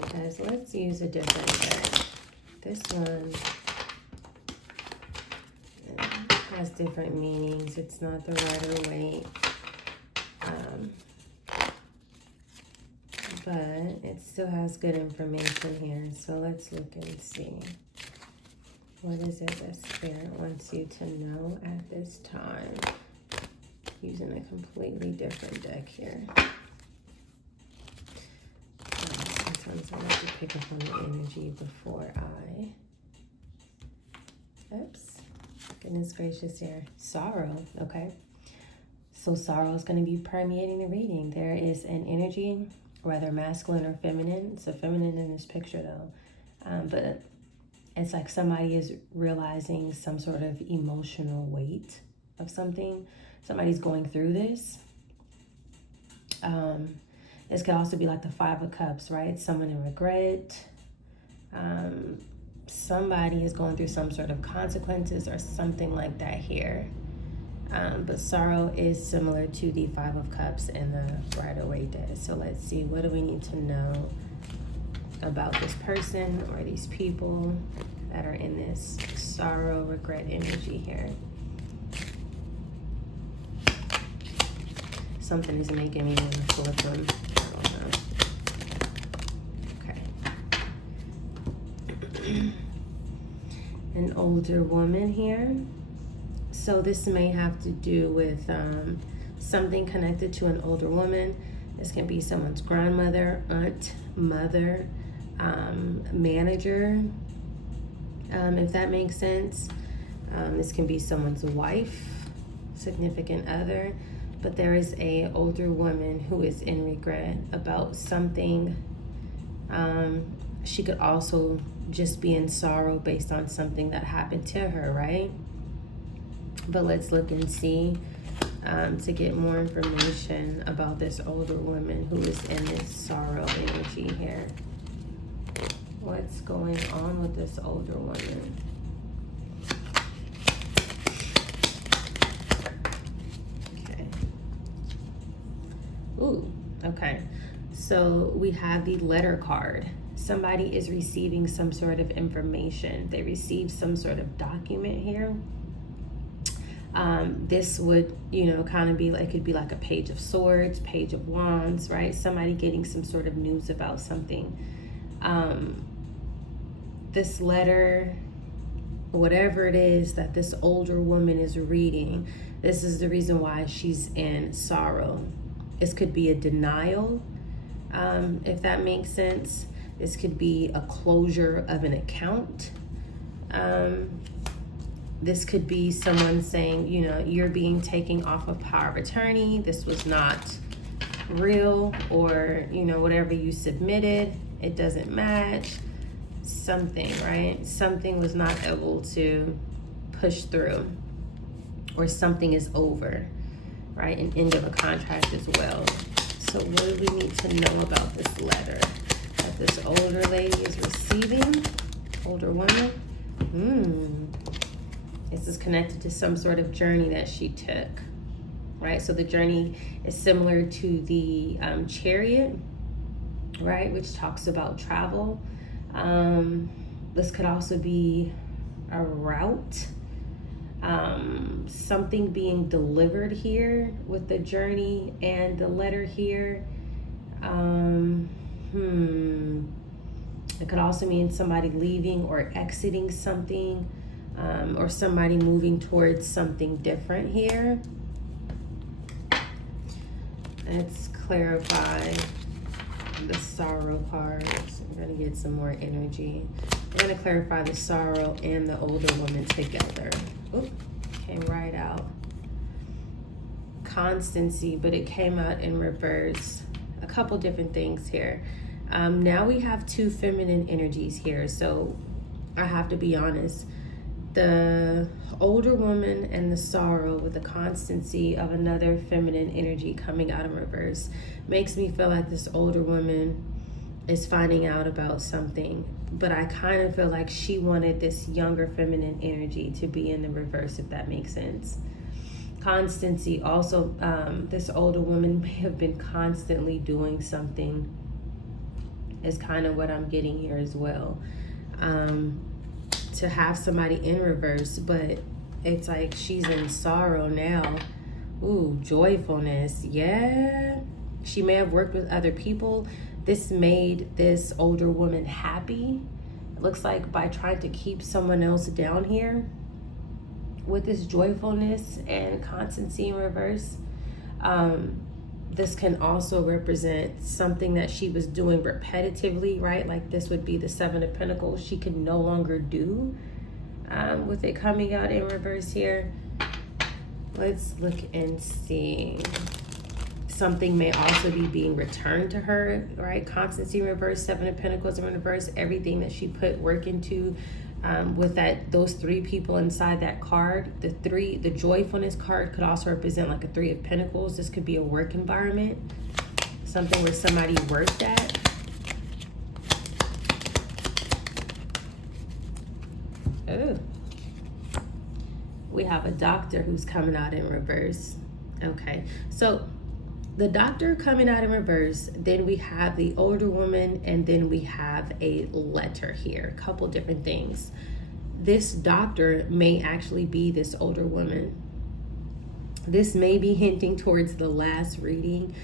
because let's use a different deck. This one has different meanings. It's not the Rider-Waite. But it still has good information here. So let's look and see. What is it that Spirit wants you to know at this time? Using a completely different deck here. Sometimes I like to pick up on the energy before I... Oops. Goodness gracious here. Sorrow. Okay. So sorrow is going to be permeating the reading. There is an energy, whether masculine or feminine. It's a feminine in this picture though. But it's like somebody is realizing some sort of emotional weight of something. Somebody's going through this. This could also be like the Five of Cups, right? Someone in regret. Somebody is going through some sort of consequences or something like that here. But sorrow is similar to the Five of Cups and the Rider-Waite deck. So let's see, what do we need to know about this person or these people that are in this sorrow, regret energy here? Something is making me want to flip them. I don't know. Okay. An older woman here. So this may have to do with something connected to an older woman. This can be someone's grandmother, aunt, mother, manager, if that makes sense. This can be someone's wife, significant other. But there is a older woman who is in regret about something. She could also just be in sorrow based on something that happened to her, right? But let's look and see to get more information about this older woman who is in this sorrow energy here. What's going on with this older woman? Okay. Ooh, okay. So we have the letter card. Somebody is receiving some sort of information. They receive some sort of document here. This would, kind of be like, it could be like a Page of Swords, Page of Wands, right? Somebody getting some sort of news about something. This letter, whatever it is that this older woman is reading, this is the reason why she's in sorrow. This could be a denial, if that makes sense. This could be a closure of an account. This could be someone saying, you're being taken off of power of attorney. This was not real, or, whatever you submitted, it doesn't match. Something, right? Something was not able to push through, or something is over, right? An end of a contract as well. So what do we need to know about this letter that this older lady is receiving? Older woman? This is connected to some sort of journey that she took, right? So the journey is similar to the Chariot, right? Which talks about travel. This could also be a route, something being delivered here with the journey and the letter here. It could also mean somebody leaving or exiting something, or somebody moving towards something different here. Let's clarify the sorrow card. So we're going to get some more energy. We're going to clarify the sorrow and the older woman together. Oop, came right out. Constancy, but it came out in reverse. A couple different things here. Now we have two feminine energies here. So I have to be honest. The older woman and the sorrow with the constancy of another feminine energy coming out in reverse makes me feel like this older woman is finding out about something, but I kind of feel like she wanted this younger feminine energy to be in the reverse, if that makes sense. Constancy also, this older woman may have been constantly doing something is kind of what I'm getting here as well. To have somebody in reverse, but it's like she's in sorrow now. Ooh, joyfulness. Yeah. She may have worked with other people. This made this older woman happy. It looks like by trying to keep someone else down here with this joyfulness and constancy in reverse. This can also represent something that she was doing repetitively, right? Like this would be the Seven of Pentacles. She can no longer do with it coming out in reverse here. Let's look and see. Something may also be being returned to her, right? Constancy in reverse, Seven of Pentacles in reverse, everything that she put work into with those three people inside that card. The joyfulness card could also represent like a Three of Pentacles. This could be a work environment, something where somebody worked at. Oh, we have a Doctor who's coming out in reverse. Okay, so the Doctor coming out in reverse, then we have the older woman, and then we have a letter here. A couple different things. This Doctor may actually be this older woman. This may be hinting towards the last reading,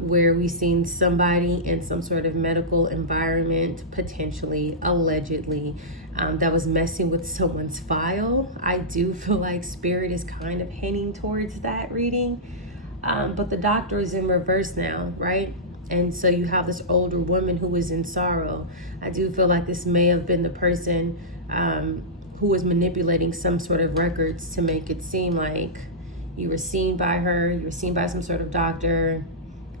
where we seen somebody in some sort of medical environment, potentially, allegedly, that was messing with someone's file. I do feel like Spirit is kind of hinting towards that reading. But the Doctor is in reverse now, right? And so you have this older woman who is in sorrow. I do feel like this may have been the person who was manipulating some sort of records to make it seem like you were seen by her, you were seen by some sort of doctor,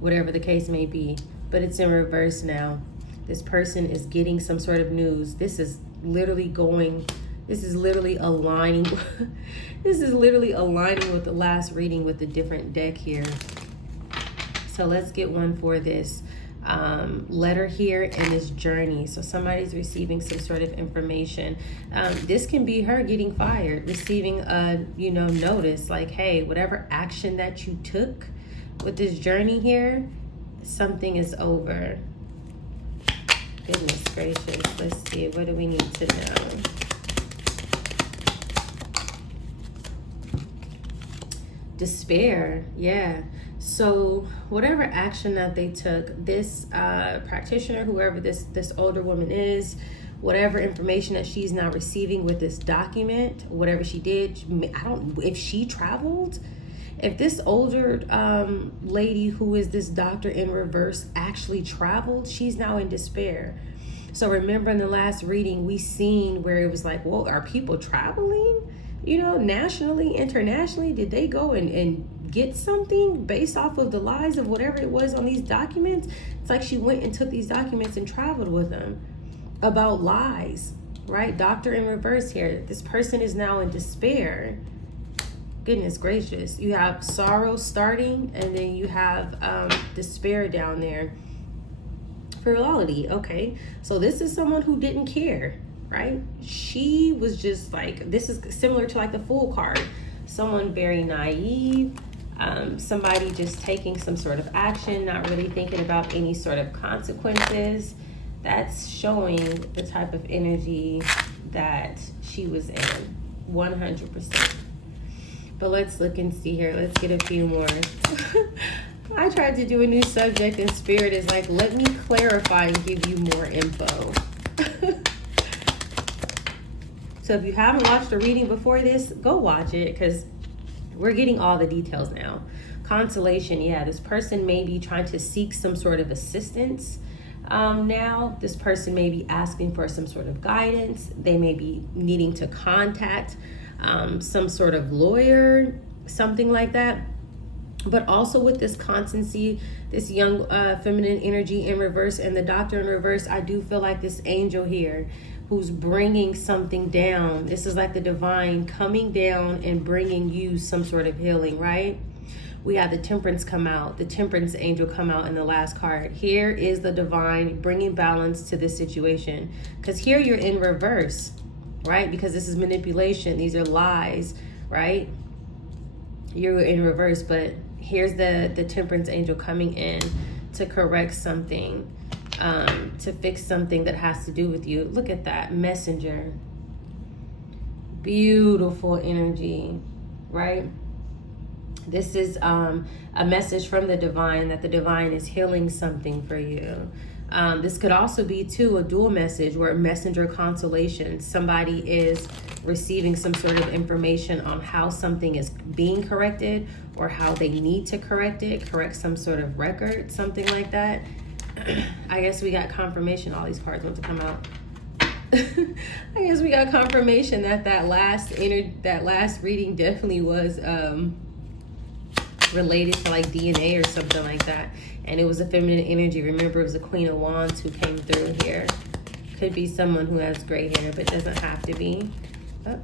whatever the case may be. But it's in reverse now. This person is getting some sort of news. This is literally aligning. This is literally aligning with the last reading with the different deck here. So let's get one for this letter here and this journey. So somebody's receiving some sort of information. This can be her getting fired, receiving a notice like, hey, whatever action that you took with this journey here, something is over. Goodness gracious. Let's see, what do we need to know? Despair. Yeah. So whatever action that they took, this practitioner, whoever this older woman is, whatever information that she's now receiving with this document, whatever she did, if she traveled, if this older lady who is this doctor in reverse actually traveled, she's now in despair. So remember in the last reading, we seen where it was like, well, are people traveling? Nationally, internationally, did they go and get something based off of the lies of whatever it was on these documents? It's like she went and took these documents and traveled with them about lies, right? Doctor in reverse here. This person is now in despair. Goodness gracious. You have sorrow starting, and then you have despair down there. Frivolity. Okay. So this is someone who didn't care. Right? She was just like, this is similar to like the Fool card. Someone very naive, somebody just taking some sort of action, not really thinking about any sort of consequences. That's showing the type of energy that she was in, 100%. But let's look and see here. Let's get a few more. I tried to do a new subject and Spirit is like, let me clarify and give you more info. So if you haven't watched a reading before this, go watch it because we're getting all the details now. Consolation, yeah, this person may be trying to seek some sort of assistance. Now, this person may be asking for some sort of guidance. They may be needing to contact some sort of lawyer, something like that. But also with this constancy, this young feminine energy in reverse and the doctor in reverse, I do feel like this angel here who's bringing something down. This is like the divine coming down and bringing you some sort of healing, right? We have the temperance come out, the temperance angel come out in the last card. Here is the divine bringing balance to this situation. Because here you're in reverse, right? Because this is manipulation. These are lies, right? You're in reverse, but here's the temperance angel coming in to correct something. to fix something that has to do with you. Look at that, messenger. Beautiful energy, right? This is a message from the divine, that the divine is healing something for you. This could also be, too, a dual message, where messenger consolation. Somebody is receiving some sort of information on how something is being corrected, or how they need to correct some sort of record, something like that. I guess we got confirmation. All these cards want to come out. I guess we got confirmation that last reading definitely was related to like DNA or something like that, and it was a feminine energy. Remember, it was the Queen of Wands who came through here. Could be someone who has gray hair, but doesn't have to be. Oh.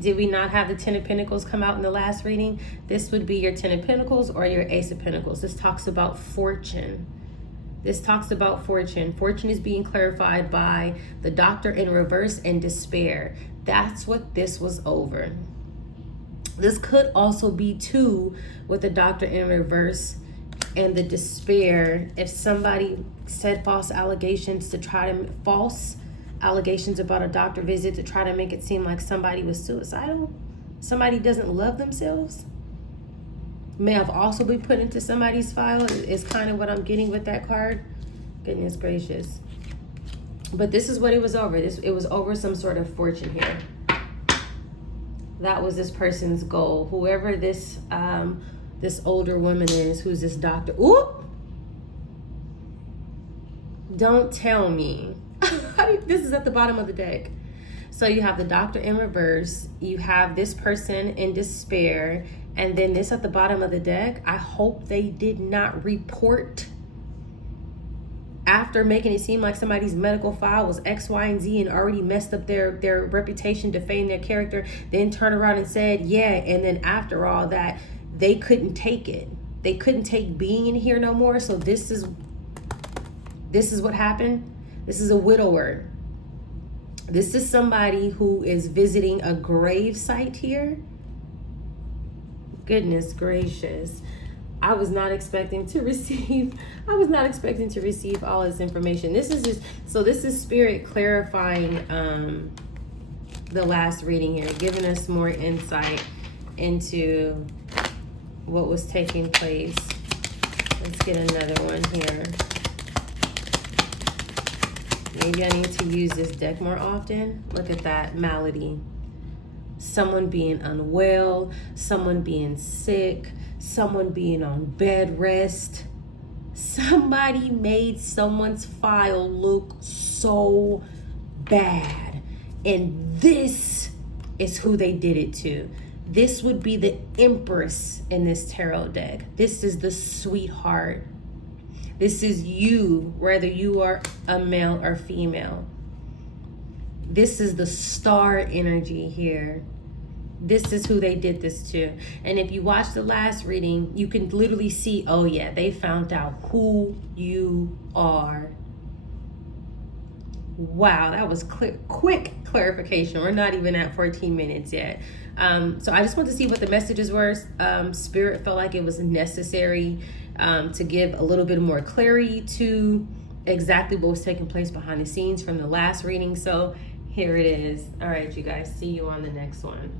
Did we not have the 10 of Pentacles come out in the last reading? This would be your 10 of Pentacles or your Ace of Pentacles. This talks about fortune. Fortune is being clarified by the Doctor in reverse and despair. That's what this was over. This could also be, too, with the Doctor in reverse and the despair. If somebody said false allegations about a doctor visit to try to make it seem like somebody was suicidal, somebody doesn't love themselves, may have also been put into somebody's file, is kind of what I'm getting with that card. Goodness gracious. But this is what it was over. It was over some sort of fortune here. That was this person's goal. Whoever this this older woman is, who's this doctor. Ooh! Don't tell me. This is at the bottom of the deck. So you have the Doctor in reverse. You have this person in despair. And then this at the bottom of the deck. I hope they did not report after making it seem like somebody's medical file was X, Y, and Z and already messed up their reputation, defamed their character, then turn around and said, yeah, and then after all that, they couldn't take it. They couldn't take being in here no more. So this is what happened. This is a widower. This is somebody who is visiting a grave site here. Goodness gracious. I was not expecting to receive all this information. This is Spirit clarifying the last reading here, giving us more insight into what was taking place. Let's get another one here. Maybe I need to use this deck more often. Look at that, malady. Someone being unwell, someone being sick, someone being on bed rest. Somebody made someone's file look so bad. And this is who they did it to. This would be the Empress in this tarot deck. This is the sweetheart. This is you, whether you are a male or female. This is the star energy here. This is who they did this to. And if you watch the last reading, you can literally see, oh yeah, they found out who you are. Wow, that was quick clarification. We're not even at 14 minutes yet. So I just want to see what the messages were. Spirit felt like it was necessary to give a little bit more clarity to exactly what was taking place behind the scenes from the last reading. So here it is. All right, you guys, see you on the next one.